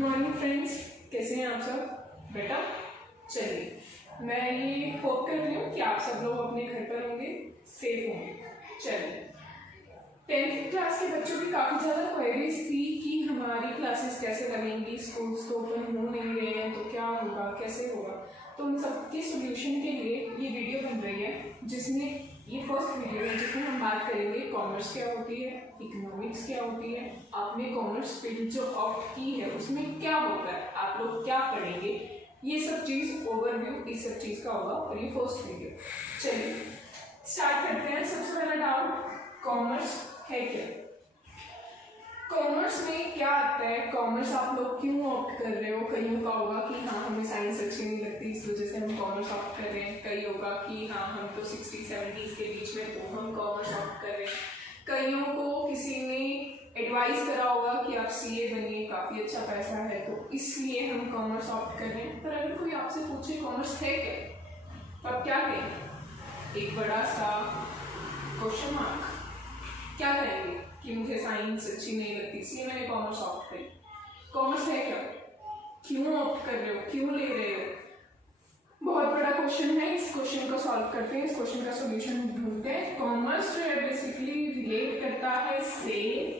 Morning friends, कैसे हैं आप सब बेटा। चलिए, मैं ये होप कर रही हूँ कि आप सब लोग अपने घर पर होंगे, सेफ होंगे। चलिए, 10th क्लास के बच्चों की काफ़ी ज़्यादा क्वेरीज थी कि हमारी क्लासेस कैसे लगेंगी, स्कूल्स तो ओपन हो नहीं रहे हैं तो क्या होगा, कैसे होगा। तो उन सब के सोल्यूशन के लिए ये वीडियो बन रही है, जिसमें ये फर्स्ट वीडियो है जिसमें हम बात करेंगे कॉमर्स क्या होती है, इकोनॉमिक्स क्या होती है, आपने कॉमर्स फील्ड जो ऑप्ट की है उसमें क्या होता है, आप लोग क्या पढ़ेंगे, ये सब चीज़ ओवरव्यू इस सब चीज़ का होगा और ये फर्स्ट वीडियो। चलिए स्टार्ट करते हैं। सबसे पहला डाउट, कॉमर्स है क्या? कॉमर्स में क्या आता है? कॉमर्स आप लोग क्यों ऑप्ट कर रहे हो? कईयों का होगा कि हाँ हमें साइंस अच्छी नहीं लगती इस वजह से हम कॉमर्स ऑप्ट कर रहे हैं। कई होगा कि हाँ हम तो 60-70s के बीच में तो हम कॉमर्स ऑप्ट कर रहे हैं। कईयों को किसी ने एडवाइस करा होगा कि आप सीए बनिए, काफ़ी अच्छा पैसा है, तो इसलिए हम कॉमर्स ऑप्ट कर रहे हैं। पर अगर कोई आपसे पूछे कॉमर्स है क्या, तो आप क्या कहें? एक बड़ा सा क्वेश्चन मार्क। क्या करेंगे कि मुझे साइंस अच्छी नहीं लगती इसलिए मैंने कॉमर्स ऑप्ट करी। कॉमर्स है क्या? क्यों ऑप्ट कर रहे हो, क्यों ले रहे हो? बहुत बड़ा क्वेश्चन है। इस क्वेश्चन को सॉल्व करते हैं, इस क्वेश्चन का सॉल्यूशन ढूंढते हैं। कॉमर्स जो है बेसिकली रिलेट करता है सेल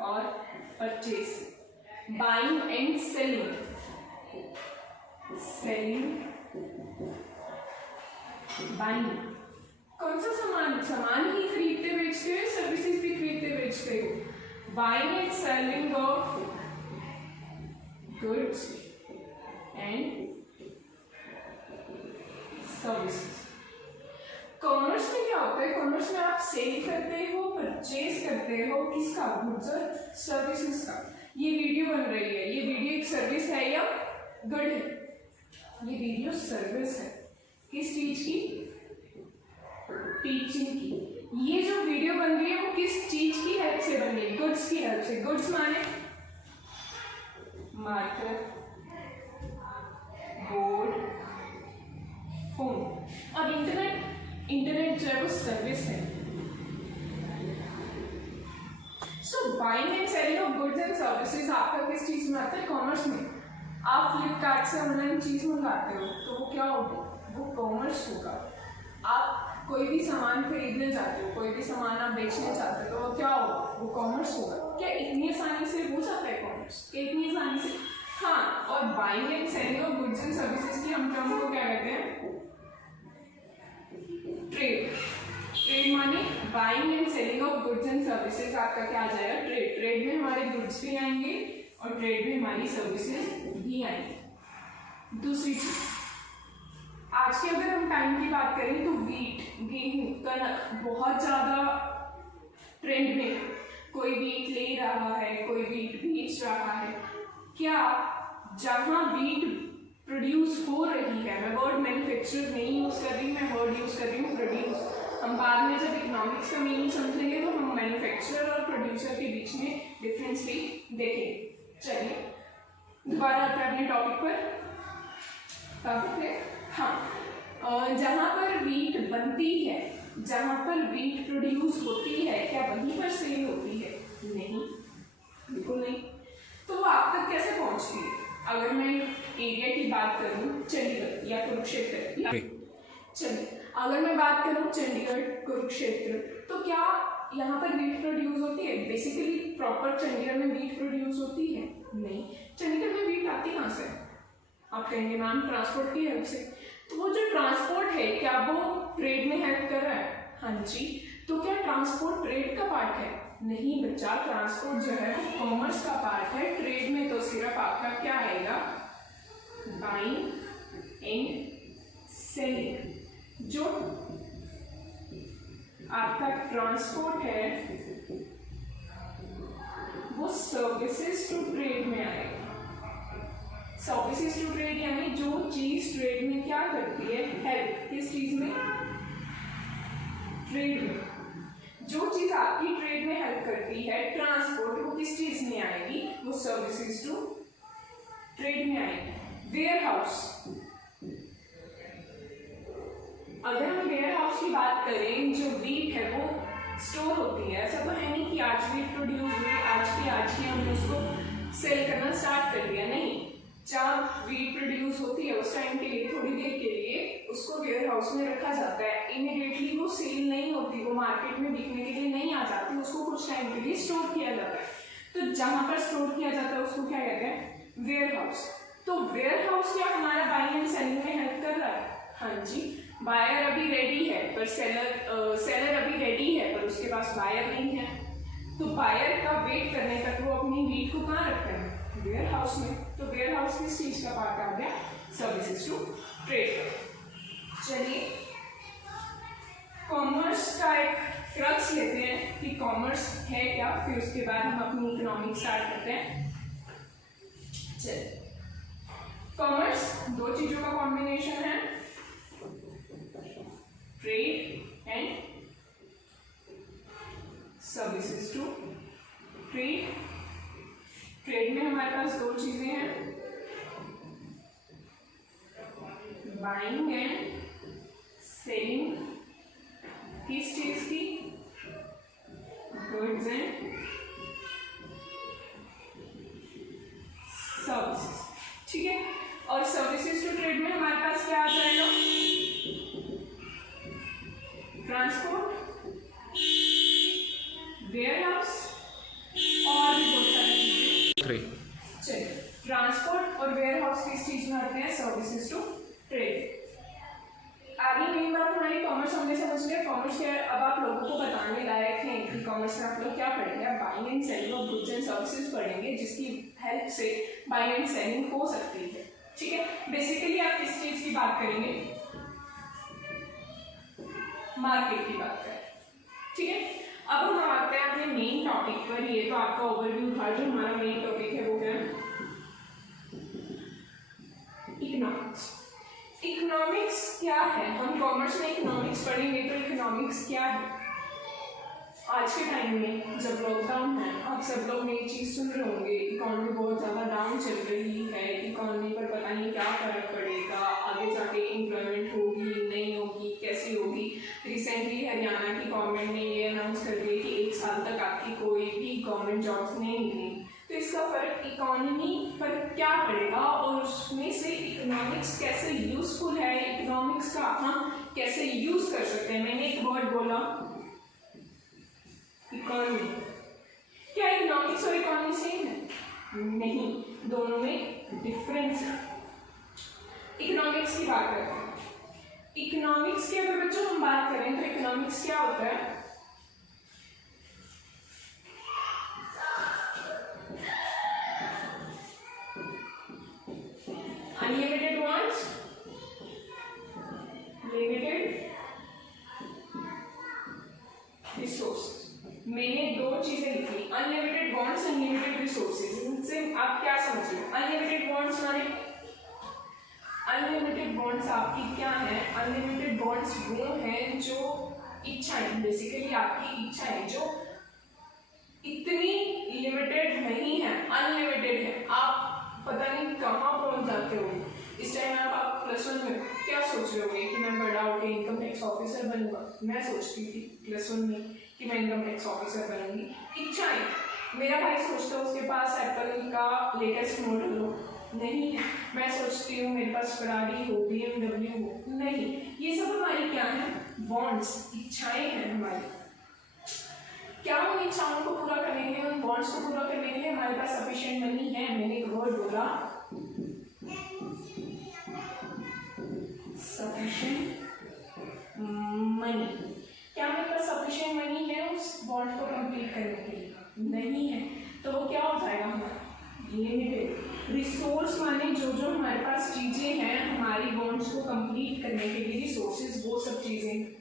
और purchase, buying and selling. Buying, कौन सा सामान ही खरीदते बेचते हो, सर्विसेज भी खरीदते बेचते हो। Buying and selling of goods and services. Commerce में क्या होता है? कॉमर्स में आप सेल करते हो, परचेज करते हो, किसका? गुड्स और सर्विसेज का। ये वीडियो बन रही है, ये वीडियो एक सर्विस है या गुड है? ये वीडियो सर्विस है। किस चीज की? टीचिंग की। ये जो वीडियो बन रही है वो किस चीज की हेल्प से बन रही है? गुड्स की हेल्प से। गुड्स माने मार्कर, बोर्ड, फोन और इंटरनेट। इंटरनेट जो है वो सर्विस है। So buying and selling of goods and services आपका किस चीज में आता है? कॉमर्स में। आप फ्लिपकार्ट से ऑनलाइन चीज मंगाते हो तो वो क्या होगा? वो कॉमर्स होगा। आप कोई भी सामान खरीदने जाते हो, कोई भी सामान आप बेचने चाहते हो तो वो क्या होगा? वो कॉमर्स होगा। क्या इतनी आसानी से हो जाता है कॉमर्स? इतनी आसानी से? हाँ। और buying and selling of goods and services की हम टर्म को क्या कहते हैं? ट्रेड। ट्रेड माने buying and selling of goods and services. आपका क्या आ जाएगा? ट्रेड। ट्रेड में हमारे गुड्स भी आएंगे और ट्रेड में हमारी सर्विसेज भी आएंगे। दूसरी चीज, आज के अगर हम टाइम की बात करें तो वीट, गेहूं, कनक बहुत ज्यादा ट्रेंड में। कोई वीट ले रहा है, कोई वीट बेच रहा है। क्या जहां वीट प्रोड्यूस हो रही है, मैं वर्ड मैन्युफैक्चर नहीं यूज कर रही, मैं वर्ड यूज कर रही हूँ प्रोड्यूस। हम बाद में जब इकोनॉमिक्स का मीनिंग समझेंगे तो हम मैन्युफैक्चरर और प्रोड्यूसर के बीच में डिफरेंस भी देखेंगे। चलिए दोबारा आते हैं अपने टॉपिक पर। हाँ, जहाँ पर वीट बनती है, जहाँ पर वीट प्रोड्यूस होती है, क्या वहीं पर सेल होती है? नहीं, बिल्कुल नहीं। तो वो आप तक कैसे पहुँचती है? अगर मैं एरिया की बात करूँ, चंडीगढ़ या कुरुक्षेत्र, चलिए अगर मैं बात करूँ चंडीगढ़, कुरुक्षेत्र, तो क्या यहाँ पर वीट प्रोड्यूस होती है? बेसिकली प्रॉपर चंडीगढ़ में वीट प्रोड्यूस होती है? नहीं। चंडीगढ़ में वीट आती कहाँ से? आप कहेंगे मैम ट्रांसपोर्ट की हेल्प से। तो वो जो ट्रांसपोर्ट है क्या वो ट्रेड में हेल्प कर रहा है? हाँ जी। तो क्या ट्रांसपोर्ट ट्रेड का पार्ट है? नहीं बच्चा, ट्रांसपोर्ट जो है वो कॉमर्स का पार्ट है। ट्रेड में तो सिर्फ आपका क्या आएगा? Buying and selling. जो आपका ट्रांसपोर्ट है वो सर्विसेज टू ट्रेड में आएगा। सर्विसेज टू ट्रेड यानी जो चीज ट्रेड में क्या करती है? हेल्प। किस चीज में? ट्रेड में। जो चीज आपकी ट्रेड में हेल्प करती है, ट्रांसपोर्ट, वो किस चीज में आएगी? वो सर्विसेज टू ट्रेड में आएगी। वेयर हाउस, अगर हम वेयर हाउस की बात करें, जो वीट है वो स्टोर होती है। ऐसा तो है नहीं कि आज वीट प्रोड्यूस हुई, आज की हमने उसको सेल करना स्टार्ट कर दिया, नहीं। जब वीट प्रोड्यूस होती है उस टाइम के लिए, थोड़ी देर के लिए उसको वेयर हाउस में रखा जाता है। इमीडिएटली वो सेल नहीं होती, वो मार्केट में बिकने के लिए नहीं आ जाती, उसको कुछ टाइम के लिए स्टोर किया जाता है। तो जहां पर स्टोर किया जाता है उसको क्या कहते हैं? Warehouse. तो वेयर हाउस क्या हमारा बाइंग एंड सेलिंग में हेल्प कर रहा है? हाँ जी। बायर अभी रेडी है पर सेलर अभी रेडी है पर उसके पास बायर नहीं है, तो बायर का वेट करने तक वो अपनी वीट को कहाँ रखते हैं? वेयर हाउस में। तो वेयर हाउस किस चीज का पार्ट आ गया? Services to trade. चलिए कॉमर्स का एक क्रक्स लेते हैं कि कॉमर्स है क्या, फिर उसके बाद हम अपनी इकोनॉमिक स्टार्ट करते हैं। चलिए कॉमर्स दो चीजों का कॉम्बिनेशन है, trade and services to trade. Trade में हमारे पास दो चीजें हैं, बाइंग एंड सेलिंग। किस चीज की? गुड्स एंड सर्विसेज, ठीक है। और सर्विसेज टू ट्रेड में हमारे पास क्या आ जाएगा? ट्रांसपोर्ट, वेयर हाउस और भी बहुत सारी चीजें। चलिए ट्रांसपोर्ट और वेयर हाउस किस चीज में आते हैं? Services to trade. आगे मेन बात हमारी कॉमर्स हमने समझ लिया। कॉमर्स के अब आप लोगों को बताने लायक हैं कि कॉमर्स में आप लोग क्या पढ़ेंगे? आप buying and selling of goods and services पढ़ेंगे, जिसकी हेल्प से बाइंग एंड सेलिंग हो सकती है, ठीक है। बेसिकली आप किस चीज की बात करेंगे? मार्केट की बात करें, ठीक है। अब हम आते हैं अपने मेन टॉपिक पर। ये तो आपका ओवरव्यू था, जो हमारा मेन टॉपिक है वो क्या है? इकोनॉमिक्स। इकोनॉमिक्स क्या है? हम कॉमर्स में इकोनॉमिक्स पढ़ेंगे तो इकोनॉमिक्स क्या है? आज के टाइम में जब लॉकडाउन है, आप सब लोग नई चीज सुन रहे होंगे, इकोनॉमी बहुत ज्यादा डाउन चल रही है, इकोनॉमी पर पता नहीं क्या फर्क पड़ेगा, आगे जाके एम्प्लॉयमेंट होगी नहीं होगी, कैसी होगी। रिसेंटली हरियाणा की गवर्नमेंट ने ये अनाउंस कर दिया कि 1 साल तक आपकी कोई भी गवर्नमेंट जॉब्स नहीं मिलेंगी। तो इसका फर्क इकोनॉमी पर क्या पड़ेगा और उसमें से इकोनॉमिक्स कैसे यूजफुल है, इकोनॉमिक्स का हम कैसे यूज कर सकते हैं। मैंने एक वर्ड बोला इकोनॉमी। क्या इकोनॉमिक्स और इकोनॉमी सेम है? नहीं, दोनों में डिफरेंस है। इकोनॉमिक्स की बात करते हैं। इकोनॉमिक्स की अगर बच्चों हम बात करें तो इकोनॉमिक्स क्या होता है? Unlimited wants, limited resources. मैंने दो चीजें लिखी, अनलिमिटेड वांट्स, अनलिमिटेड रिसोर्सेज। इनसे आप क्या समझ रहे हो? अनलिमिटेड वांट्स माने अनलिमिटेड वांट्स आपकी क्या है? अनलिमिटेड वांट्स वो हैं जो इच्छाएं, बेसिकली आपकी इच्छाएं जो इतनी लिमिटेड नहीं है, अनलिमिटेड है। आप पता नहीं कहाँ पहुंच जाते हो। इस टाइम आप प्लस वन में क्या सोच रहे होगे कि मैं बड़ा होकर इनकम टैक्स ऑफिसर बनूंगा। मैं सोचती थी प्लस वन में कि मैं इनकम टैक्स ऑफिसर बनूंगी। इच्छाएं, मेरा भाई सोचता है उसके पास एप्पल का लेटेस्ट मॉडल हो, नहीं है। मैं सोचती हूँ मेरे पास फरारी हो, BMW हो, नहीं। ये सब हमारी क्या है? वांट्स, इच्छाएं हैं हमारी। क्या उन इच्छाओं को पूरा करने के लिए, उन वांट्स को पूरा करने के लिए हमारे पास सफिशिएंट मनी है? मैंने एक वर्ड बोला, सफिशिएंट मनी। क्या मेरे पास सफिशिएंट मनी है उस वांट को कंप्लीट करने के लिए? नहीं है। तो वो क्या हो जाएगा हमारा? Limited resource. माने जो जो हमारे पास चीजें हैं हमारी वांट्स को कंप्लीट करने के लिए, रिसोर्सेज वो सब चीजें।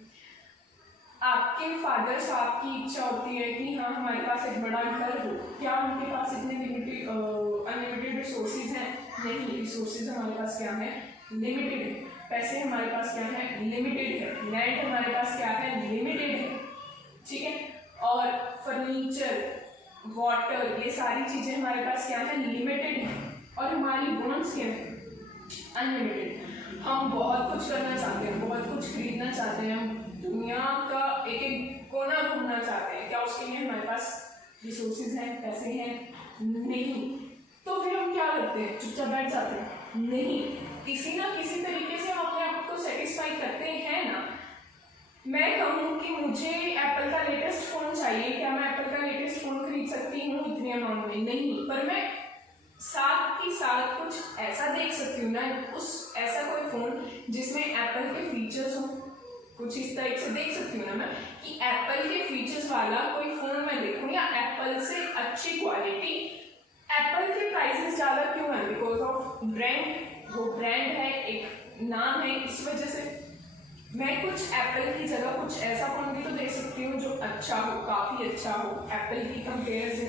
आपके फादर साहब की इच्छा होती है कि हाँ हमारे पास एक बड़ा घर हो, क्या उनके पास इतने लिमिटेड अनलिमिटेड रिसोर्सेज हैं? नहीं, रिसोर्सेज हमारे पास क्या है? लिमिटेड है। पैसे हमारे पास क्या है? लिमिटेड है। लैंड हमारे पास क्या है? लिमिटेड है, ठीक है। और फर्नीचर, वाटर, ये सारी चीजें हमारे पास क्या है? लिमिटेड है। और हमारी वांट्स क्या है? अनलिमिटेड। हम बहुत कुछ करना चाहते हैं, बहुत कुछ खरीदना चाहते हैं, हम दुनिया का एक एक कोना घूमना चाहते हैं। क्या उसके लिए हमारे पास रिसोर्सेज हैं, पैसे हैं? नहीं। तो फिर हम क्या करते हैं, चुपचाप बैठ जाते हैं? नहीं, किसी ना किसी तरीके से हम अपने आप को सेटिस्फाई करते हैं ना। मैं कहूँ कि मुझे एप्पल का लेटेस्ट फोन चाहिए, क्या मैं एप्पल का लेटेस्ट फोन खरीद सकती हूँ इतने अमाउंट में? नहीं, पर मैं साथ ही साथ कुछ ऐसा देख सकती हूँ ना, उस ऐसा कोई फोन जिसमें एप्पल के फीचर्स हो, कुछ इस तरह से देख सकती हूँ ना मैं कि एप्पल के फीचर्स वाला कोई फोन मैं देखूँ, या एप्पल से अच्छी क्वालिटी। एप्पल के प्राइसेस ज़्यादा क्यों है? बिकॉज ऑफ ब्रांड, वो ब्रांड है, एक नाम है, इस वजह से मैं कुछ एप्पल की जगह कुछ ऐसा फोन भी तो देख सकती हूँ जो अच्छा हो, काफ़ी अच्छा हो, एप्पल की कंपेरिजन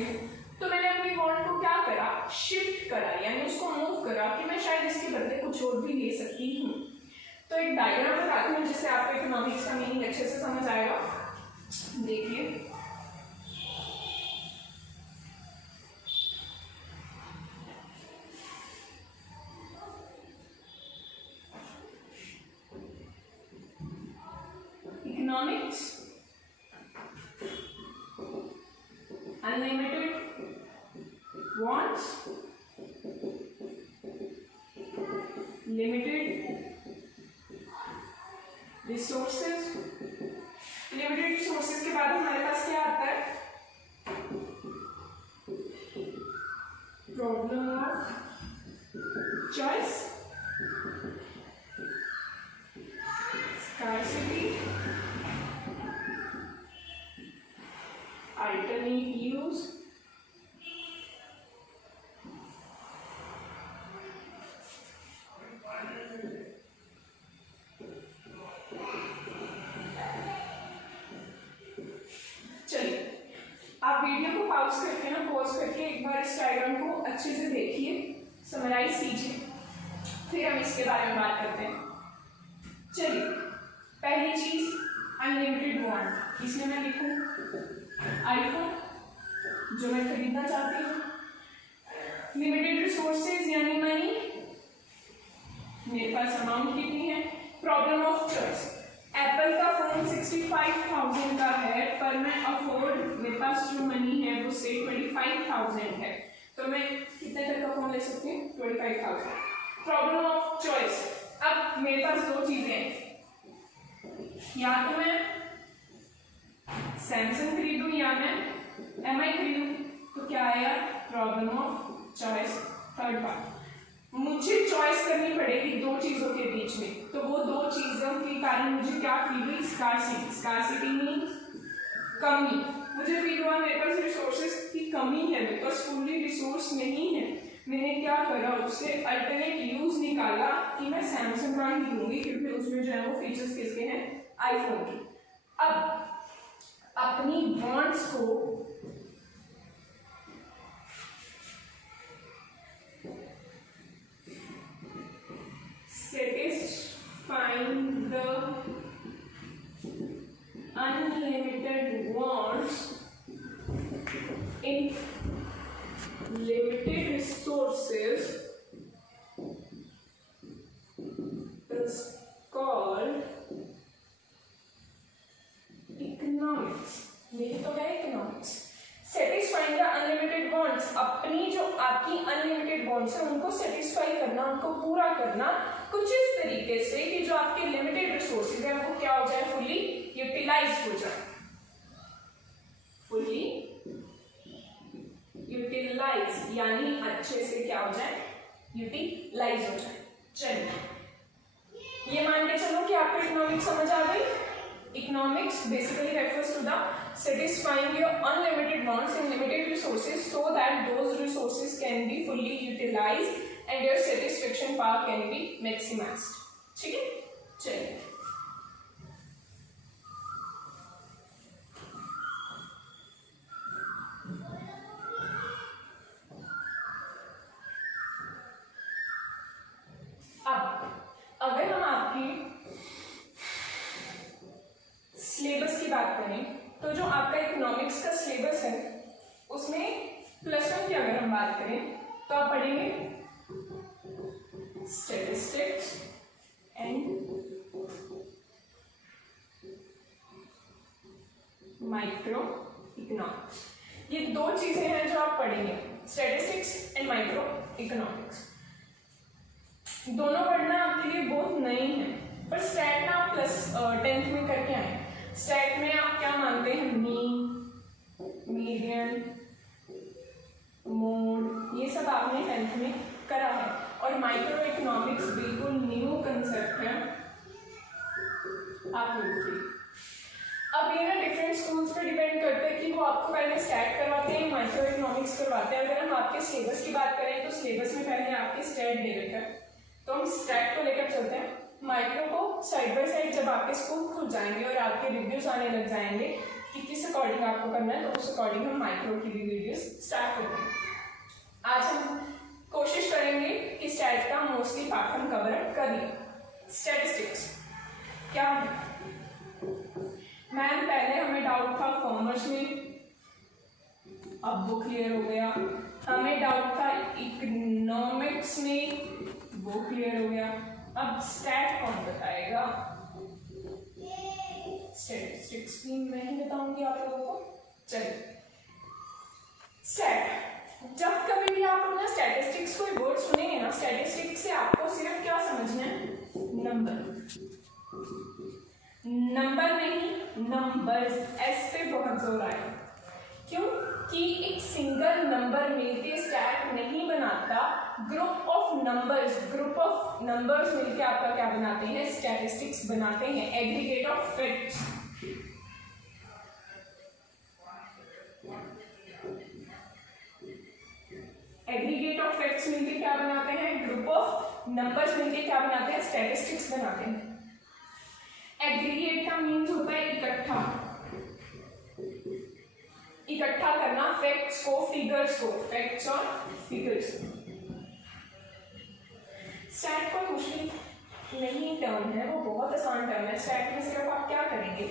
में। तो मैंने अपनी वॉन्ट को क्या करा, शिफ्ट करा, यानी उसको मूव करा कि मैं शायद इसके बदले कुछ और भी ले सकती हूँ। तो एक डायग्राम बताती हूँ जिससे आपको इकोनॉमिक्स का मीनिंग अच्छे से समझ आएगा। देखिए, economics unlimited wants, limited resources। Limited resources के बाद हमारे पास क्या आता है, problem of choice, scarcity, alternate use, आप वीडियो को पॉज करके ना, पॉज करके एक बार इस डायग्राम को अच्छे से देखिए, समराइज कीजिए, फिर हम इसके बारे में बात करते हैं। चलिए, पहली चीज अनलिमिटेड वांट, इसमें मैं लिखूं आईफोन जो मैं खरीदना चाहती हूँ। लिमिटेड रिसोर्सेज यानी मनी, मेरे पास अमाउंट कितनी है। प्रॉब्लम ऑफ चॉइस, एप्पल का फोन 65,000 का है, पर मैं अफोर्ड, मेरे पास जो मनी है वो से 25,000 है, तो मैं कितने तक का फोन ले सकती हूँ, 25,000। प्रॉब्लम ऑफ चॉइस, अब मेरे पास दो चीजें हैं, या तो मैं सैमसंग खरीदूं या मैं एमआई खरीदूं, तो क्या आया, problem of choice, third part. मुझे चॉइस करनी पड़ेगी दो चीजों के बीच में, तो वो दो चीजों के कारण मुझे क्या फील हुई, स्कार्सिटी। स्कार्सिटी मीन्स कमी, मुझे फील हुआ मेरे पास रिसोर्सेज की कमी है, मेरे पास फुल्ली रिसोर्स नहीं है। मैंने क्या करा, उससे अल्टरनेट यूज निकाला कि मैं सैमसंग का ही लूंगी, क्योंकि उसमें जो है वो फीचर्स किसके हैं, आईफोन के। अब अपनी वांट्स को satisfying the unlimited wants in limited resources is called economics। मेरी तो है economics. Satisfying the unlimited wants, अपनी जो आपकी अनलिमिटेड वांट्स है उनको सेटिस्फाई करना, उनको पूरा करना कुछ इस तरीके से कि जो आपके लिमिटेड रिसोर्सेज है वो क्या हो जाए, फुली यूटिलाइज हो जाए, फुली यूटिलाइज यानी अच्छे से क्या हो जाए, यूटिलाइज हो जाए। चलिए, ये मान के चलो कि आपको इकोनॉमिक्स समझ आ गई। Economics basically refers to the satisfying your unlimited wants in limited resources so that those resources can be fully utilized and your satisfaction power can be maximized। ठीक है, चलिए अब अगर हम आपकी सिलेबस की बात करें तो जो आपका इकोनॉमिक्स का सिलेबस है उसमें +1 की अगर हम बात करें तो आप पढ़ेंगे स्टैटिस्टिक्स एंड माइक्रो इकोनॉमिक्स। ये दो चीजें हैं जो आप पढ़ेंगे। Statistics and micro economics. दोनों पढ़ना आपके लिए बहुत नई है, पर स्टैट ना आप प्लस 10th में करके आए। स्टैट में आप क्या मानते हैं, मीन, मीडियन, मोड, ये सब आपने 10th में करा है। और माइक्रो इकोनॉमिक्स बिल्कुल न्यू कंसेप्ट है आप लोगों के। अब ये ना डिफरेंट स्कूल्स पे डिपेंड करते हैं कि वो आपको पहले स्टैट करवाते हैं, माइक्रो इकोनॉमिक्स करवाते हैं। अगर हम आपके सिलेबस की बात करें तो सिलेबस में पहले आपके स्टैट दे रखा है, तो हम स्टैट को लेकर चलते हैं। माइक्रो को साइड बाय साइड जब आपके स्कूल खुल जाएंगे और आपके रिव्यूज आने लग जाएंगे कि किस अकॉर्डिंग आपको करना है, तो उस अकॉर्डिंग हम माइक्रो की भी वीडियोस स्टार्ट करते हैं। आज हम कोशिश करेंगे कि स्टैट का मोस्टली पार्ट हम कवर कर लें। स्टैटिस्टिक्स क्या है मैम, पहले हमें डाउट था कॉमर्स में, अब वो क्लियर हो गया। हमें डाउट था इकोनॉमिक्स में, वो क्लियर हो गया। अब स्टैट कौन बताएगा? स्टैटिस्टिक्स भी मैं ही बताऊंगी आप लोगों को। चलिए, स्टैट, जब कभी भी आप अपना स्टैटिस्टिक्स कोई वर्ड सुनेंगे ना, स्टैटिस्टिक्स से आपको सिर्फ क्या समझना है, नंबर। नंबर नहीं, नंबर्स, एस पे बहुत जोर आएगा। क्यों? कि एक सिंगल नंबर मिलके स्टैट नहीं बनाता, ग्रुप ऑफ नंबर्स मिलके आपका क्या बनाते हैं, स्टैटिस्टिक्स बनाते हैं। Aggregate of facts, aggregate of facts मिलके क्या बनाते हैं, ग्रुप ऑफ नंबर्स मिलके क्या बनाते हैं, स्टैटिस्टिक्स बनाते हैं। एग्रीगेट का मीन्स होता है इकट्ठा करना, फैक्ट्स को, फिगर्स को, फैक्ट्स और फिगर्स। स्टैट कोई मुश्किल नहीं टर्म है, वो बहुत आसान टर्म है। स्टैट में सिर्फ आप क्या करेंगे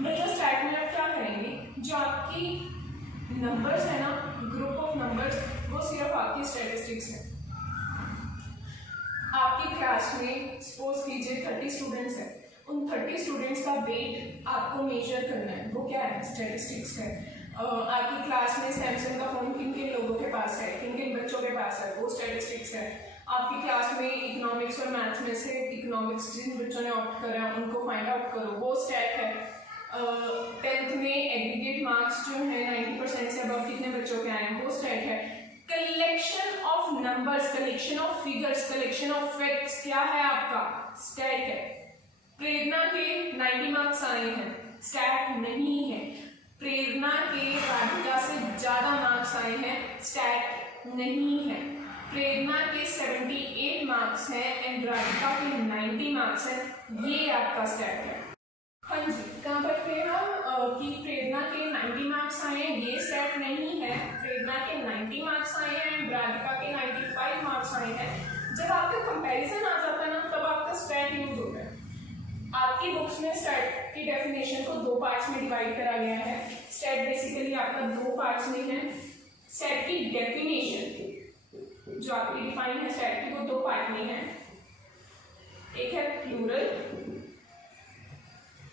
बच्चों, स्टैट में आप क्या करेंगे, जो आपकी नंबर्स है ना, ग्रुप ऑफ नंबर्स, वो सिर्फ आपकी स्टैटिस्टिक्स है। आपकी क्लास में सपोज कीजिए 30 स्टूडेंट्स हैं, उन 30 स्टूडेंट्स का वेट आपको मेजर करना है, वो क्या है, स्टैटिस्टिक्स है। आपकी क्लास में सैमसंग का फोन किन किन लोगों के पास है, किन किन बच्चों के पास है, वो स्टैटिस्टिक्स है। आपकी क्लास में इकोनॉमिक्स और मैथ्स में से इकोनॉमिक्स जिन बच्चों ने ऑप्ट करा है उनको फाइंड आउट करो, वो स्टैट है। 10th में एग्रीगेट मार्क्स जो है 90% से अबव कितने बच्चों के आए हैं, वो स्टैट है। Collection of numbers, collection of figures, collection of facts क्या है आपका, स्टैट है। प्रेरणा के 90 मार्क्स आए हैं, स्टैट नहीं है। प्रेरणा के राधिका से ज्यादा मार्क्स आए हैं, स्टैट नहीं है। प्रेरणा के 78 मार्क्स हैं एंड राधिका के 90 मार्क्स हैं, ये आपका स्टैट है। हाँ जी, कहाँ पर थे हम कि प्रेरणा के 90 मार्क्स आए हैं, ये स्टैट नहीं है। प्रेरणा के 90 मार्क्स आए हैं एंड राधिका के 95 मार्क्स आए हैं। जब आपका कंपैरिजन आ जाता है ना, तब आपका स्टैट यूज होता है। आपकी बुक्स में स्टैट की डेफिनेशन को 2 पार्ट्स में डिवाइड करा गया है। स्टैट बेसिकली आपका 2 पार्ट्स में है। स्टैट की डेफिनेशन जो आपकी डिफाइन है स्टैट की, वो 2 पार्ट में है। एक है प्लूरल,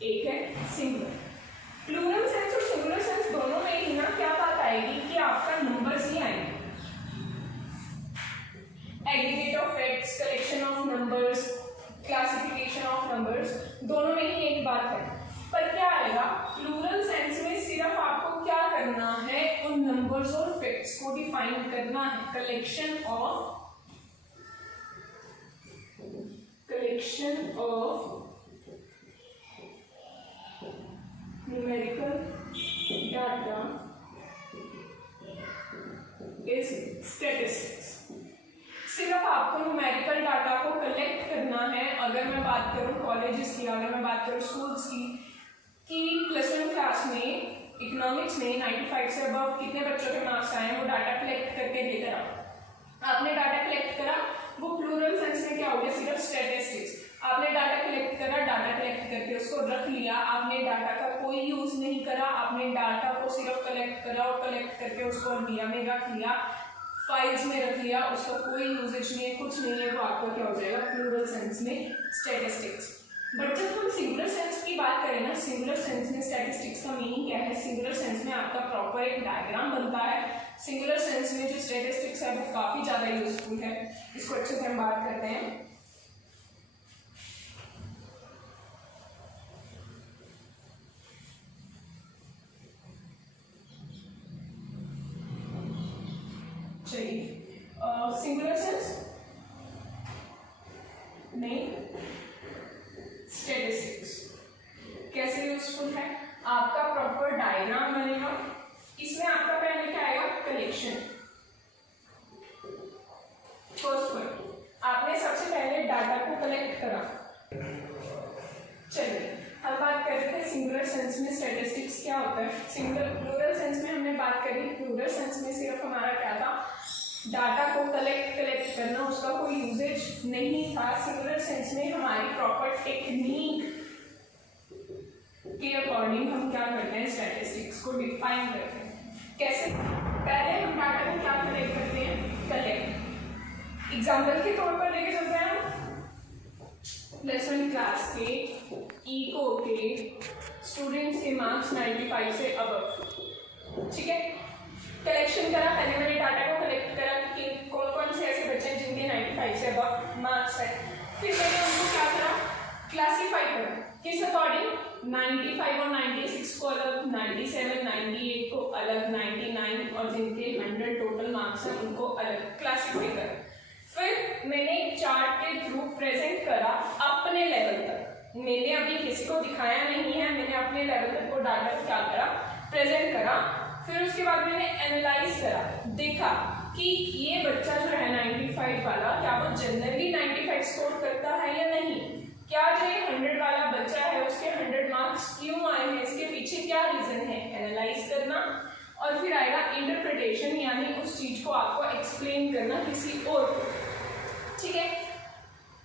एक है सिंगुलर। प्लूरल सेंस और सिंगुलर सेंस दोनों में ही ना क्या बात आएगी कि आपका नंबर्स ही आएंगे। Aggregate of facts, collection of numbers, classification of numbers, दोनों में ही एक बात है। पर क्या आएगा, प्लूरल सेंस में सिर्फ आपको क्या करना है, उन नंबर्स और फैक्ट्स को डिफाइन करना है। Collection of numerical data is statistics. सिर्फ आपको न्यूमेरिकल डाटा को कलेक्ट करना है। अगर मैं बात करूं कॉलेजेस की, अगर मैं बात करूं स्कूल्स की, कि +1 क्लास में इकोनॉमिक्स में 95 से अबव कितने बच्चों के मार्क्स आए हैं, वो डाटा कलेक्ट करके देकर आपने डाटा कलेक्ट करा, वो प्लूरल सेंस में क्या हो गया, सिर्फ स्टैटिस्टिक्स। आपने डाटा कलेक्ट करा, डाटा कलेक्ट करके उसको रख लिया, आपने डाटा का कोई यूज नहीं करा, आपने डाटा को सिर्फ कलेक्ट करा और कलेक्ट करके उसको इंडिया में रख लिया, फाइल्स में रख लिया, उसका कोई यूजेज नहीं है, कुछ नहीं है, वो आपका क्या हो जाएगा, प्लूरल सेंस में स्टैटिस्टिक्स। बट जब हम सिंगुलर सेंस की बात करें ना, सिंगुलर सेंस में स्टैटिस्टिक्स का मीनिंग क्या है, सिंगुलर सेंस में आपका प्रॉपर एक डायग्राम बनता है। सिंगुलर सेंस में जो स्टैटिस्टिक्स है वो काफी ज्यादा यूजफुल है, इसको अच्छे से हम बात करते हैं। चलिए सिंगुलर सेंस में स्टैटिस्टिक्स कैसे यूजफुल है, आपका प्रॉपर डायग्राम बनेगा, इसमें आपका पहले क्या आएगा, कलेक्शन। फर्स्ट पॉइंट, आपने सबसे पहले डाटा को कलेक्ट करा। चलिए हम बात कर रहे थे सिंगुलर सेंस में स्टैटिस्टिक्स क्या होता है। सिंगुलर प्लूरल सेंस में हमने बात करी, प्लूरल सेंस में सिर्फ हमारा क्या था, डाटा को कलेक्ट करना, उसका कोई यूजेज नहीं था। सिंगुलर सेंस में हमारी प्रॉपर टेक्निक के अकॉर्डिंग हम क्या करते हैं, स्टैटिस्टिक्स को डिफाइन करते हैं। कैसे, पहले हम डाटा को क्या कलेक्ट करते हैं, कलेक्ट। एग्जाम्पल के तौर पर लेके चलते हैं, +1 क्लास के इको के स्टूडेंट्स के मार्क्स 95 से अबव, ठीक है। कलेक्शन करा, पहले मैंने डाटा को कलेक्ट करा कि कौन कौन से ऐसे बच्चे हैं जिनके 95 से अबव मार्क्स है। फिर मैंने उनको क्या करा, क्लासीफाई करा, किस अकॉर्डिंग, 95 और 96 को अलग, 97 98 को अलग, 99 और जिनके 100 टोटल मार्क्स हैं उनको अलग क्लासीफाई करा। फिर मैंने एक चार्ट के थ्रू प्रेजेंट करा अपने लेवल तक, मैंने अभी किसी को दिखाया नहीं है, मैंने अपने लेवल तक वो डाटा को क्या करा, प्रेजेंट करा। फिर उसके बाद मैंने एनालाइज करा, देखा कि ये बच्चा जो है 95 वाला, क्या वो जनरली 95 स्कोर करता है या नहीं, क्या जो ये 100 वाला बच्चा है उसके 100 मार्क्स क्यों आए हैं, इसके पीछे क्या रीजन है, एनालाइज करना। और फिर आएगा इंटरप्रिटेशन, यानी उस चीज को आपको एक्सप्लेन करना किसी और को, ठीक है।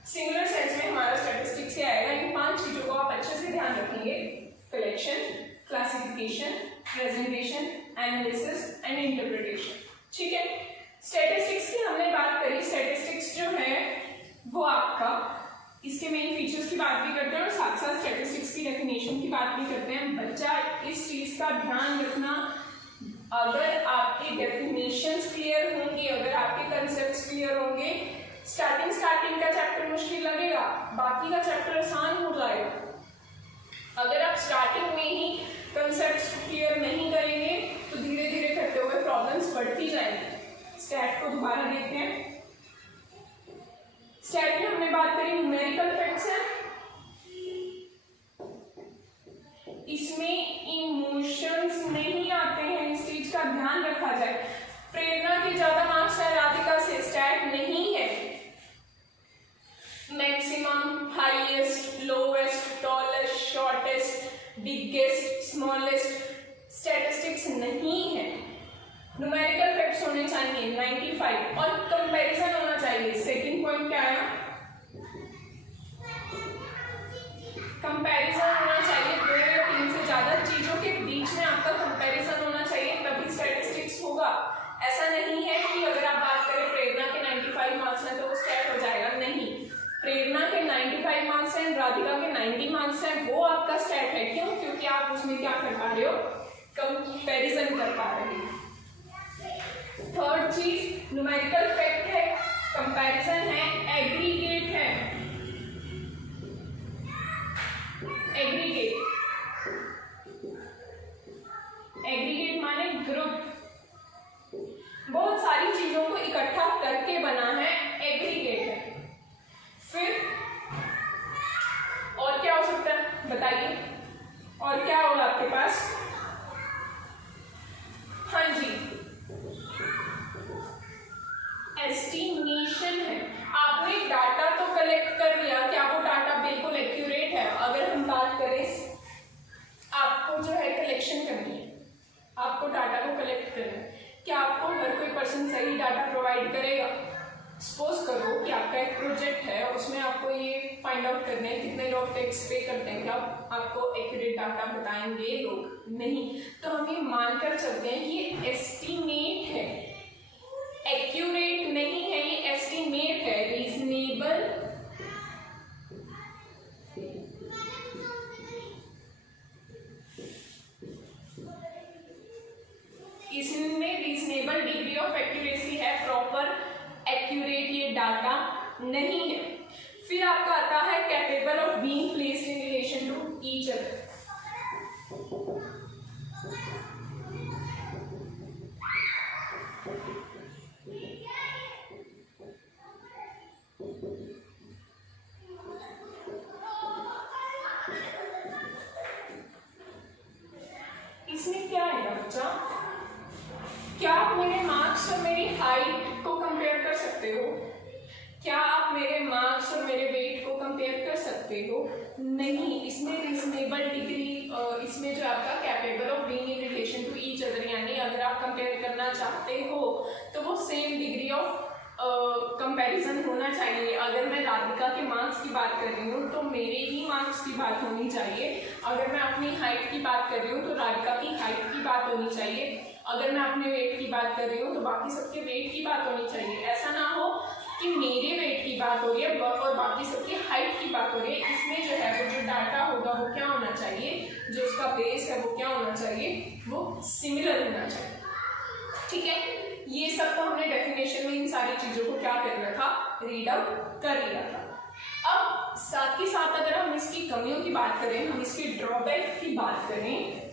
सिंगुलर सेंस में हमारा स्टैटिस्टिक्स क्या आएगा, इन 5 चीजों को आप अच्छे से ध्यान रखेंगे, collection, classification, presentation, analysis and interpretation, ठीक है। स्टैटिस्टिक्स की हमने बात करी, स्टैटिस्टिक्स जो है वो आपका, इसके मेन फीचर्स की बात भी करते हैं और साथ साथ स्टैटिस्टिक्स की डेफिनेशन की बात भी करते हैं। बच्चा इस चीज का ध्यान रखना, अगर आपके डेफिनेशंस क्लियर होंगी, अगर आपके कंसेप्ट्स क्लियर होंगे, स्टार्टिंग का चैप्टर मुश्किल लगेगा, बाकी का चैप्टर आसान हो जाएगा। अगर आप स्टार्टिंग में ही कंसेप्ट्स क्लियर नहीं करेंगे तो धीरे धीरे करते हुए प्रॉब्लम्स बढ़ती जाएंगी। स्टैट को दोबारा देखते हैं। स्टैट में हमने बात करी न्यूमेरिकल फैक्ट्स है, इसमें इमोशंस नहीं आते हैं, इस चीज का ध्यान रखा जाए। प्रेरणा के ज्यादा मार्क्स है, राधिका से, स्टैट नहीं है। Maximum, highest, lowest, tallest, shortest, biggest, smallest, statistics नहीं है। न्यूमेरिकल फैक्ट्स होने चाहिए 95 और कंपैरिजन होना चाहिए। सेकंड पॉइंट क्या है, कंपैरिजन होना चाहिए, 2 या 3 से ज्यादा चीजों के बीच में आपका कंपैरिजन होना चाहिए, तभी स्टैटिस्टिक्स होगा। ऐसा नहीं है कि अगर आप बात करें प्रेरणा के 95 मार्क्स हैं तो वो स्टैट हो जाएगा, नहीं। प्रेरणा के 95 मार्क्स हैं, राधिका के 90 मार्क्स हैं, वो आपका स्टैट है। क्यों? क्योंकि आप उसमें क्या कर पा रहे हो, कंपैरिजन कर पा रहे हो। थर्ड चीज न्यूमेरिकल फैक्ट है, कंपैरिजन है, एग्रीगेट है। एग्रीगेट माने ग्रुप, बहुत सारी चीजों को इकट्ठा करके बना है, एग्रीगेट है। फिर और क्या हो सकता है बताइए, और क्या होगा आपके पास, हाँ जी, एस्टिमेशन है। आपने डाटा तो कलेक्ट कर लिया, क्या वो डाटा बिल्कुल एक्यूरेट है? अगर हम बात करें, आपको जो है कलेक्शन करनी है, आपको डाटा को कलेक्ट करना है, क्या आपको हर कोई पर्सन सही डाटा प्रोवाइड करेगा? सपोज करो कि आपका एक प्रोजेक्ट है, उसमें आपको ये फाइंड आउट करना है कितने लोग टैक्स पे करते हैं, क्या आपको एक्यूरेट डाटा बताएंगे लोग? नहीं। तो हम ये मानकर चलते हैं कि ये एस्टिमेट है, एक्यूरेट नहीं है, ये एस्टिमेट है, रीजनेबल डिग्री ऑफ एक्यूरेसी है, प्रॉपर एक्यूरेट ये डाटा नहीं है। फिर आपका आता है capable of being placed in relation to each other. इसमें क्या है बच्चा, क्या आप मेरे मार्क्स और मेरी हाइट को कंपेयर कर सकते हो? क्या आप मेरे मार्क्स और मेरे वेट को कंपेयर कर सकते हो? नहीं। इसमें रीजनेबल डिग्री, इसमें जो आपका capable of being in relation to each other, यानी अगर आप कंपेयर करना चाहते हो तो वो सेम डिग्री ऑफ कंपैरिजन होना चाहिए। अगर मैं राधिका के मार्क्स की बात कर रही हूँ तो मेरे ही मार्क्स की बात होनी चाहिए। अगर मैं अपनी हाइट की बात कर रही हूँ तो राधिका की हाइट की बात होनी चाहिए। अगर मैं अपने वेट की बात कर रही हूँ तो बाकी सबके वेट की बात होनी चाहिए। ऐसा ना हो कि मेरे वेट की बात हो रही है और बाकी सबकी हाइट की बात हो रही है। इसमें जो है वो जो डाटा होगा वो क्या होना चाहिए, जो उसका बेस है वो क्या होना चाहिए, वो सिमिलर होना चाहिए। ठीक है, ये सब तो हमने डेफिनेशन में इन सारी चीजों को क्या कर रखा, रीड आउट कर लिया था। अब साथ ही साथ अगर हम इसकी कमियों की बात करें, हम इसकी ड्रॉबैक की बात करें,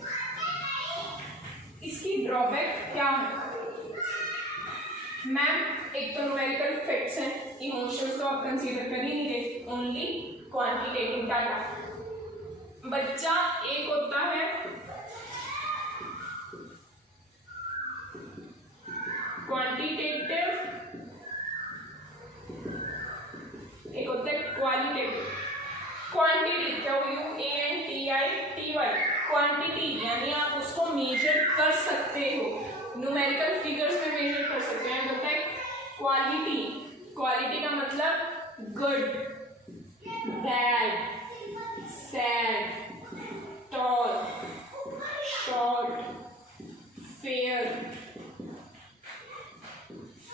इसकी ड्रॉबैक क्या है मैम? एक तो न्यूमेरिकल फैक्ट्स हैं, इमोशंस तो आप कंसीडर कर ही नहीं रहे, ओनली क्वांटिटेटिव डाटा। बच्चा एक होता है क्वांटिटेटिव, एक होता है क्वालिटेटिव। क्वांटिटी QUANTITY, क्वांटिटी यानी आप उसको मेजर कर सकते हो, न्यूमेरिकल फिगर्स में मेजर कर सकते हैं। होता है क्वालिटी, क्वालिटी का मतलब good, bad, sad, tall, short, fair,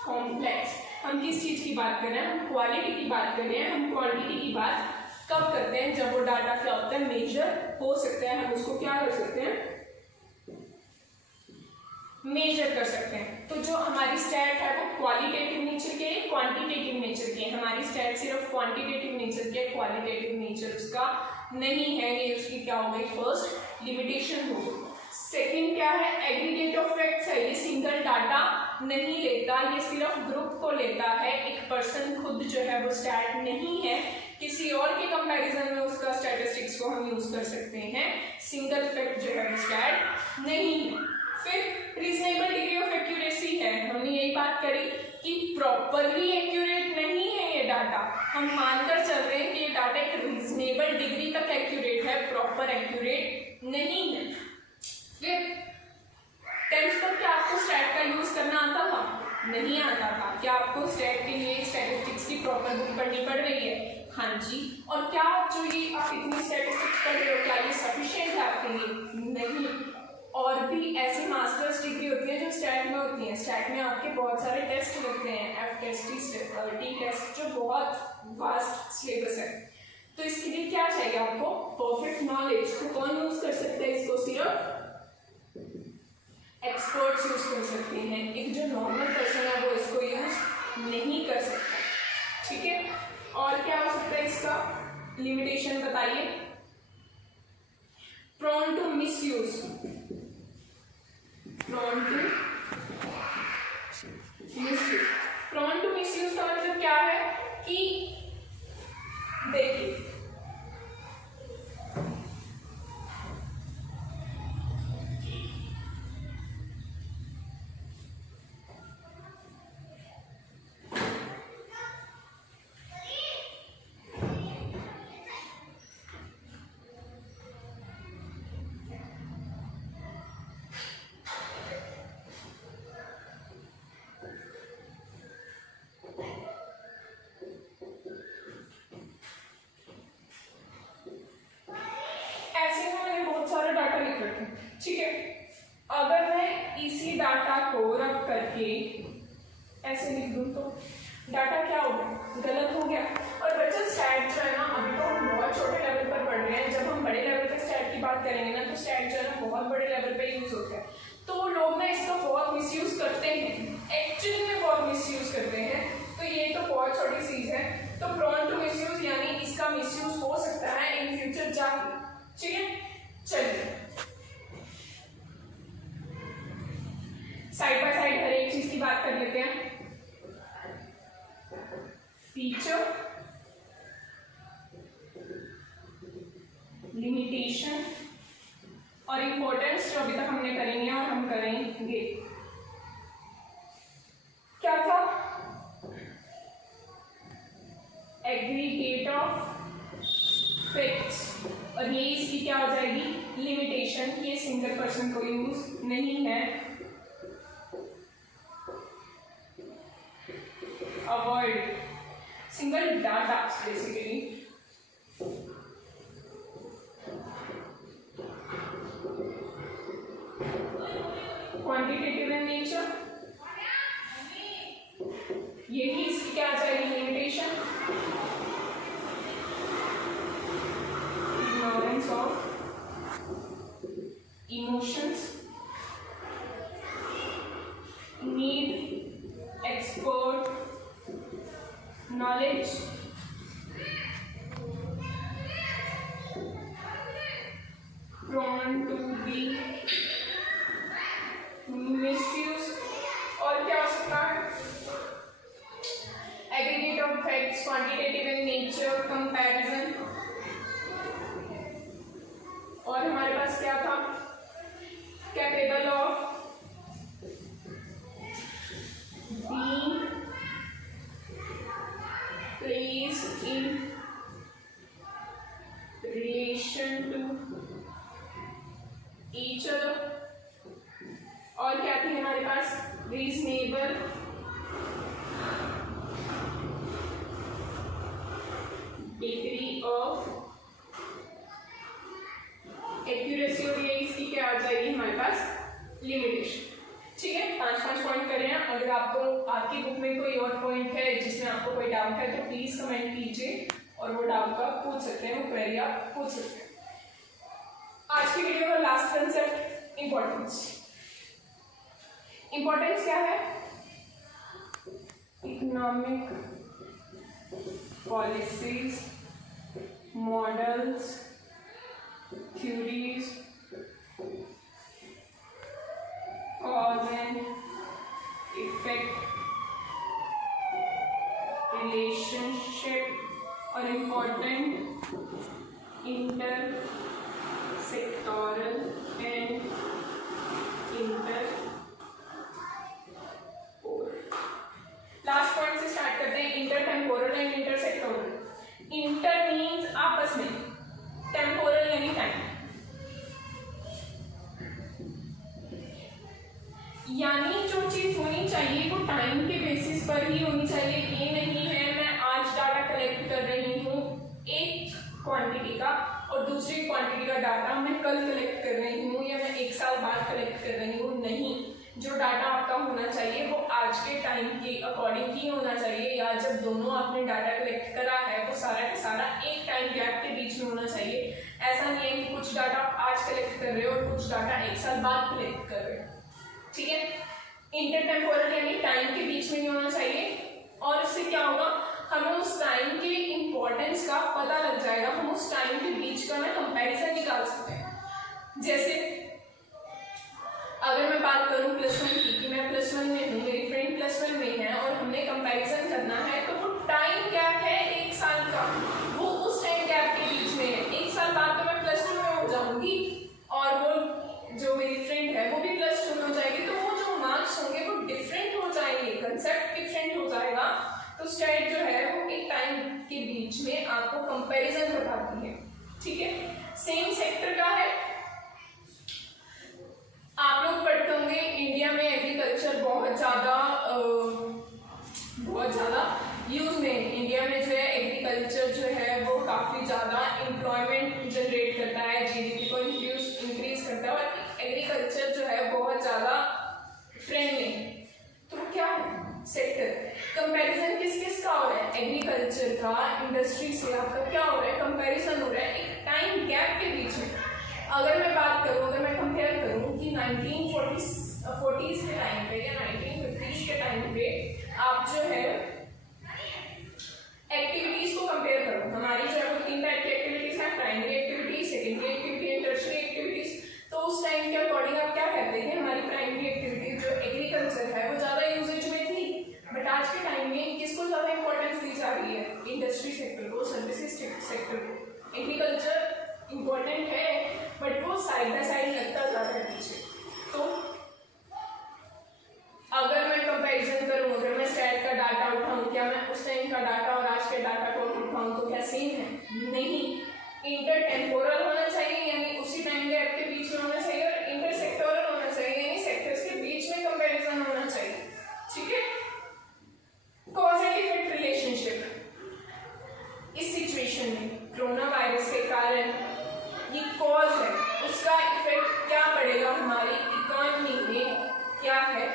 complex. हम किस चीज की बात कर रहे हैं? हम क्वालिटी की बात कर रहे हैं। हम क्वांटिटी की बात कब करते हैं? जब वो डाटा क्या होता है, मेजर हो सकता है। हम उसको क्या कर सकते हैं, मेजर कर सकते हैं। तो जो हमारी स्टैट है वो क्वालिटेटिव नेचर के, क्वांटिटेटिव नेचर के। हमारी स्टैट सिर्फ क्वांटिटेटिव नेचर के, क्वालिटेटिव नेचर उसका नहीं है। ये उसकी क्या हो गई, फर्स्ट लिमिटेशन हो गई। सेकंड क्या है, एग्रीगेट ऑफ फैक्ट्स है। ये सिंगल डाटा नहीं लेता, ये सिर्फ ग्रुप को लेता है। एक पर्सन खुद जो है वो स्टैट नहीं है, किसी और के कंपैरिजन में उसका स्टैटिस्टिक्स को हम यूज कर सकते हैं। सिंगल फैक्ट जो है वो स्टैट नहीं है। फिर रीजनेबल डिग्री ऑफ एक्यूरेसी है। हमने यही बात करी कि प्रॉपरली एक्यूरेट नहीं है ये डाटा। हम मानकर चल रहे हैं कि ये डाटा एक रीजनेबल डिग्री तक एक्यूरेट है, प्रॉपर एक्यूरेट नहीं है। फिर 10th तक क्या आपको स्टैट का यूज करना आता था? नहीं आता था। क्या आपको स्टैट के लिए स्टैटिस्टिक्स की प्रॉपर बुक पढ़नी पड़ रही है? हाँ जी। और क्या जो ये आप इतनी स्टैटिस्टिक्स पढ़ रहे हो, क्या ये सफिशिएंट है आपके लिए? नहीं। और भी ऐसी मास्टर्स डिग्री होती है जो स्टैट में होती है। स्टैट में आपके बहुत सारे टेस्ट लगते हैं, एफ टेस्ट, टी टेस्ट, जो बहुत वास्ट सिलेबस है। तो इसके लिए क्या चाहिए आपको? Perfect knowledge. तो कौन यूज कर सकता है इसको? सिर्फ एक्सपर्ट्स यूज कर सकते हैं। एक जो नॉर्मल पर्सन है वो इसको यूज नहीं कर सकता। ठीक है, और क्या हो सकता है इसका लिमिटेशन बताइए? Prone to misuse, prone to misuse. Prone to misuse का मतलब क्या है कि देखिए, ठीक है, अगर मैं इसी डाटा को रख करके ऐसे लिख दूं तो डाटा क्या हो गया? गलत हो गया। और बच्चा स्टैट जो है ना, अभी तो हम बहुत छोटे लेवल पर पढ़ रहे हैं। जब हम बड़े लेवल पे स्टैट की बात करेंगे ना, तो स्टैट जो है ना बहुत बड़े लेवल पे यूज होता है। तो लोग ना इसका बहुत मिसयूज करते हैं। एक्चुअली में बहुत मिसयूज करते हैं, तो ये तो बहुत छोटी चीज है, तो प्रोन टू मिसयूज यानी इसका मिसयूज हो सकता है इन फ्यूचर जाके, ठीक है। चलिए साइड बाय साइड हर एक चीज की बात कर लेते हैं। फीचर, लिमिटेशन और इंपॉर्टेंस जो अभी तक हमने करेंगे और हम करेंगे। क्या था? एग्रीगेट ऑफ फैक्ट्स, और ये इसकी क्या हो जाएगी? लिमिटेशन। ये सिंगल पर्सन को यूज नहीं है। Avoid single data basically. Quantitative in nature, यही इसकी क्या आ जाएगी? Limitation. Ignorance of emotions, need expert knowledge, prone to be misuse, और क्या हो सकता है? Aggregate of facts, quantitative in nature, comparison, और हमारे पास क्या था? Capable of being placed in relation to each other, और क्या थी हमारे पास? रीजनेबल, डिग्री ऑफ एक्यूरेसी, और ये इसकी क्या आ जाएगी हमारे पास? लिमिटेशन। ठीक है, 5 पॉइंट कर रहे हैं। अगर आपको आपकी बुक में कोई और पॉइंट है जिसमें आपको कोई डाउट है तो प्लीज कमेंट कीजिए और वो डाउट आप पूछ सकते हैं, वो क्वेरी आप पूछ सकते हैं। आज की वीडियो का लास्ट कंसेप्ट, इंपॉर्टेंस। इंपॉर्टेंस क्या है? Economic policies, models, theories, cause and effect, relationship और important inter sectoral and inter. Last point से स्टार्ट करते हैं, inter temporal and inter sectoral. Inter means आपस में, टेम्पोरल यानी टाइम, यानी जो चीज होनी चाहिए वो टाइम के बेसिस पर ही होनी चाहिए। ये नहीं है मैं आज डाटा कलेक्ट कर रही हूँ एक क्वांटिटी का और दूसरी क्वांटिटी का डाटा मैं कल कलेक्ट कर रही हूँ या मैं 1 साल बाद कलेक्ट कर रही हूँ। नहीं, जो डाटा आपका होना चाहिए वो आज के टाइम के अकॉर्डिंग ही होना चाहिए, या जब दोनों आपने डाटा कलेक्ट करा है वो सारा का सारा एक टाइम गैप के बीच में होना चाहिए। ऐसा नहीं है कि कुछ डाटा आप आज कलेक्ट कर रहे हो और कुछ डाटा 1 साल बाद कलेक्ट कर रहे हो। ठीक है, इंटरटेम्पोरल यानी टाइम के बीच में ही होना चाहिए, और इससे क्या होगा? हमें उस टाइम के इंपॉर्टेंस का पता लग जाएगा, हम उस टाइम के बीच का ना कंपैरिजन निकाल सकते हैं। जैसे अगर मैं बात करूं +1 की, कि मैं +1 में हूँ, मेरी फ्रेंड +1 में है और हमने कंपैरिजन करना है, तो वो टाइम गैप है 1 साल का, वो उस टाइम गैप के बीच में है। 1 साल बाद तो मैं +2 में हो जाऊंगी और वो जो मेरी फ्रेंड है वो भी +2 में हो जाएगी, तो वो जो मार्क्स होंगे वो डिफरेंट हो जाएंगे, कंसेप्ट डिफरेंट हो जाएगा। तो स्टेट जो है वो एक टाइम के बीच में आपको कंपैरिजन बताती है। ठीक है, सेम सेक्टर का है। आप लोग पढ़ते होंगे इंडिया में एग्रीकल्चर बहुत ज़्यादा यूज में है। इंडिया में जो है एग्रीकल्चर जो है वो काफ़ी ज़्यादा एम्प्लॉयमेंट जनरेट करता है, जीडीपी को इंक्रीज करता है, और एग्रीकल्चर जो है बहुत ज़्यादा ट्रेंड में है। तो क्या है सेक्टर? कंपैरिजन किस किस का हो रहा है? एग्रीकल्चर का इंडस्ट्री से आपका क्या हो रहा है? कंपैरिजन हो रहा है एक टाइम गैप के बीच में। अगर मैं बात करूं, अगर मैं कंपेयर करूं कि 1940s के टाइम पे या 1950s के टाइम आप जो है एक्टिविटीज को कंपेयर करो। हमारी जो है वो 3 टाइप की एक्टिविटीज है, primary activity, secondary activity and tertiary activities. तो उस टाइम के अकॉर्डिंग आप क्या कहते हैं, हमारी प्राइमरी एक्टिविटी जो एग्रीकल्चर है वो ज्यादा यूजेज में थी, बट आज के टाइम में किसको ज्यादा इंपॉर्टेंस दी जा रही है, इंडस्ट्री सेक्टर को, सर्विसेज सेक्टर को। एग्रीकल्चर इंपॉर्टेंट है बट वो साइड बाय साइड लगता जा रहा है पीछे। तो अगर मैं कंपैरिजन करूं, अगर मैं स्टैट का डाटा उठाऊं, क्या मैं उस टाइम का डाटा और आज के डाटा को उठाऊं तो क्या सेम है? नहीं, इंटर टेम्पोरल होना चाहिए, यानी उसी टाइम गैप के बीच में होना चाहिए, और इंटर सेक्टोरल होना चाहिए, यानी सेक्टर्स के बीच में कंपैरिजन होना चाहिए। ठीक है। कॉज एंड इफेक्ट रिलेशनशिप, इस सिचुएशन में कोरोना वायरस के कारण ये कॉज है, उसका इफेक्ट क्या पड़ेगा हमारी इकोनॉमी में, क्या है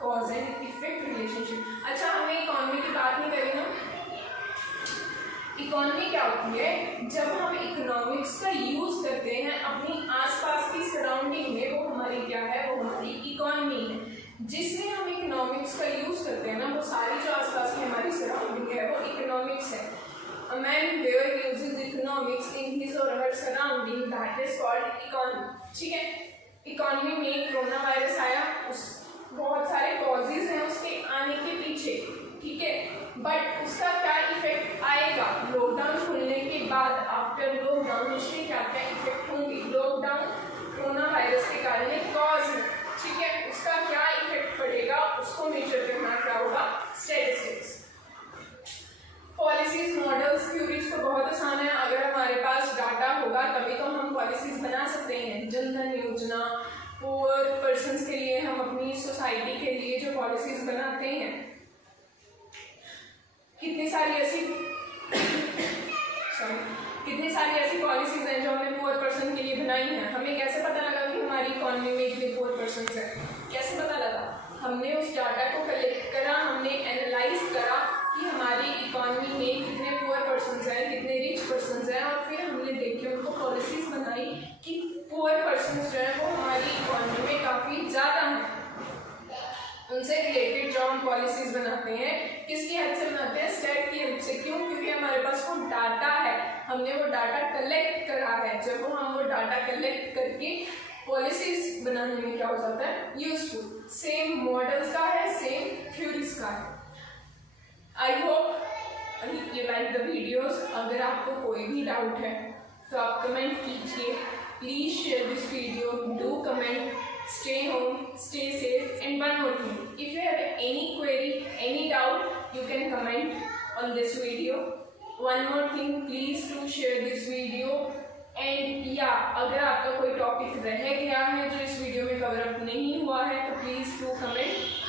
कॉज एंड इफेक्ट रिलेशनशिप। अच्छा, हमें इकोनॉमी की बात नहीं करें ना। इकोनॉमी क्या होती है, जब हम इकोनॉमिक्स का यूज करते हैं अपनी आसपास की सराउंडिंग में, वो हमारी क्या है, वो हमारी इकोनॉमी है। जिसमें हम इकोनॉमिक्स का यूज करते हैं ना, वो सारी जो आसपास की हमारी सराउंडिंग है वो इकोनॉमिक्स है। A man there uses economics in his or her surrounding, that is called economy। ठीक है। इकोनॉमी में कोरोना वायरस आया, उस बहुत सारे कॉजेज हैं उसके आने के पीछे, ठीक है, बट उसका क्या इफेक्ट आएगा लॉकडाउन खुलने के बाद, आफ्टर लॉकडाउन उसके क्या क्या इफेक्ट होंगे। लॉकडाउन कोरोना वायरस के कारण एक कॉज है, ठीक है, उसका क्या इफेक्ट पड़ेगा उसको मेजर करना क्या होगा, स्टैटिस्टिक्स। पॉलिसीज, मॉडल्स, थ्योरीज तो बहुत आसान है, अगर हमारे पास डाटा होगा तभी तो हम पॉलिसीज बना सकते हैं। जनधन योजना, पुअर पर्सन्स के लिए हम अपनी सोसाइटी के लिए जो पॉलिसीज बनाते हैं, कितनी सारी ऐसी पॉलिसीज हैं जो हमने पुअर पर्सन के लिए बनाई हैं। हमें कैसे पता लगा कि हमारी इकोनॉमी में इतने पुअर पर्सन हैं, कैसे पता लगा? हमने उस डाटा को कलेक्ट करा, हमने एनालाइज करा कि हमारी इकोनॉमी में कितने पुअर पर्सन्स हैं, कितने रिच पर्सन्स हैं, और फिर हमने देखे उनको पॉलिसीज बनाई कि पुअर पर्सन्स जो हैं वो हमारी इकोनॉमी में काफ़ी ज़्यादा हैं। उनसे रिलेटेड जो हम पॉलिसीज बनाते हैं, किसकी हेल्प से बनाते हैं? स्टैट की हेल्प से। क्यों? क्योंकि हमारे पास वो डाटा है, हमने वो डाटा कलेक्ट करा है। जब हम वो डाटा कलेक्ट करके पॉलिसीज बनाने में क्या हो जाता है, यूजफुल। सेम मॉडल्स का है, सेम थ्योरीज का है। I hope you like the videos. अगर आपको कोई भी डाउट है तो आप कमेंट कीजिए। Please share this video, do comment, stay home, stay safe, and one more thing, if you have any query, any doubt, you can comment on this video. One more thing, please do share this video, and yeah, अगर आपका कोई topic रह गया है जो इस video में cover up नहीं हुआ है तो प्लीज डू कमेंट